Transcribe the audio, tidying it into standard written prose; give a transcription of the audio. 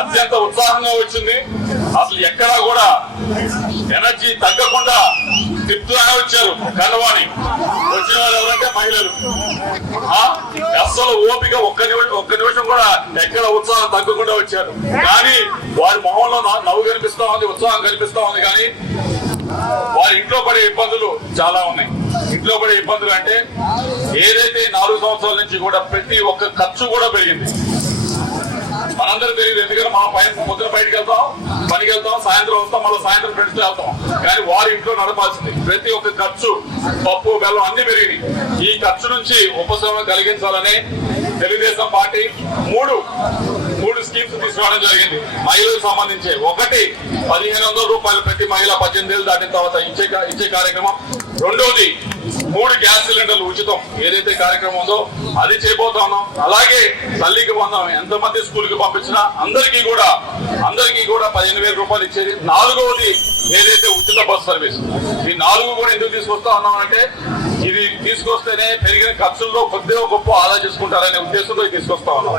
అత్యంత ఉత్సాహంగా వచ్చింది. అసలు ఎక్కడా కూడా ఎనర్జీ తగ్గకుండా తిప్పుతూనే వచ్చారు. కన్నవాణి వచ్చిన వాళ్ళు ఎవరంటే మహిళలు. అస్సలు ఓపిక ఒక్క నిమిషం కూడా ఎక్కడ ఉత్సాహం తగ్గకుండా వచ్చారు. కానీ వారి మొహంలో నవ్వు కనిపిస్తా ఉంది, ఉత్సాహం కనిపిస్తా ఉంది. కానీ వారి ఇంట్లో పడే ఇబ్బందులు చాలా ఉన్నాయి. ఇంట్లో పడే ఇబ్బందులు అంటే ఏదైతే 4 సంవత్సరాల నుంచి కూడా ప్రతి ఒక్క ఖర్చు కూడా పెరిగింది. మనందరూ తెలియదు, ఎందుకంటే మనం పొద్దున బయటకు వెళ్తాం, పనికి వెళ్తాం, సాయంత్రం వస్తాం, మళ్ళీ సాయంత్రం ఫ్రెండ్స్ తో వెళ్తాం. కానీ వారి ఇంట్లో నడపాల్సింది ప్రతి ఒక్క ఖర్చు, పప్పు బెల్లం అన్ని పెరిగింది. ఈ ఖర్చు నుంచి ఉపశమనం కలిగించాలని తెలుగుదేశం పార్టీ మూడు స్కీమ్స్ తీసుకురావడం జరిగింది. మహిళలకు సంబంధించి ఒకటి 1500 రూపాయలు ప్రతి మహిళ 18 ఏళ్ళు దాటిన తర్వాత ఇచ్చే కార్యక్రమం. రెండోది 3 గ్యాస్ సిలిండర్లు ఉచితం ఏదైతే కార్యక్రమం ఉందో అది చేయబోతా ఉన్నాం. అలాగే తల్లికి వందనం ఎంతమంది స్కూల్ కి పంపించినా అందరికీ కూడా 15,000 రూపాయలు ఇచ్చేది. 4వది ఏదైతే ఉచిత బస్ సర్వీస్. ఈ 4 కూడా ఎందుకు తీసుకొస్తా ఉన్నాం అంటే ఇది తీసుకొస్తేనే పెరిగిన ఖర్చుల్లో కొద్దిగా గొప్ప ఆదా చేసుకుంటారనే ఉద్దేశంతో తీసుకొస్తా ఉన్నాం.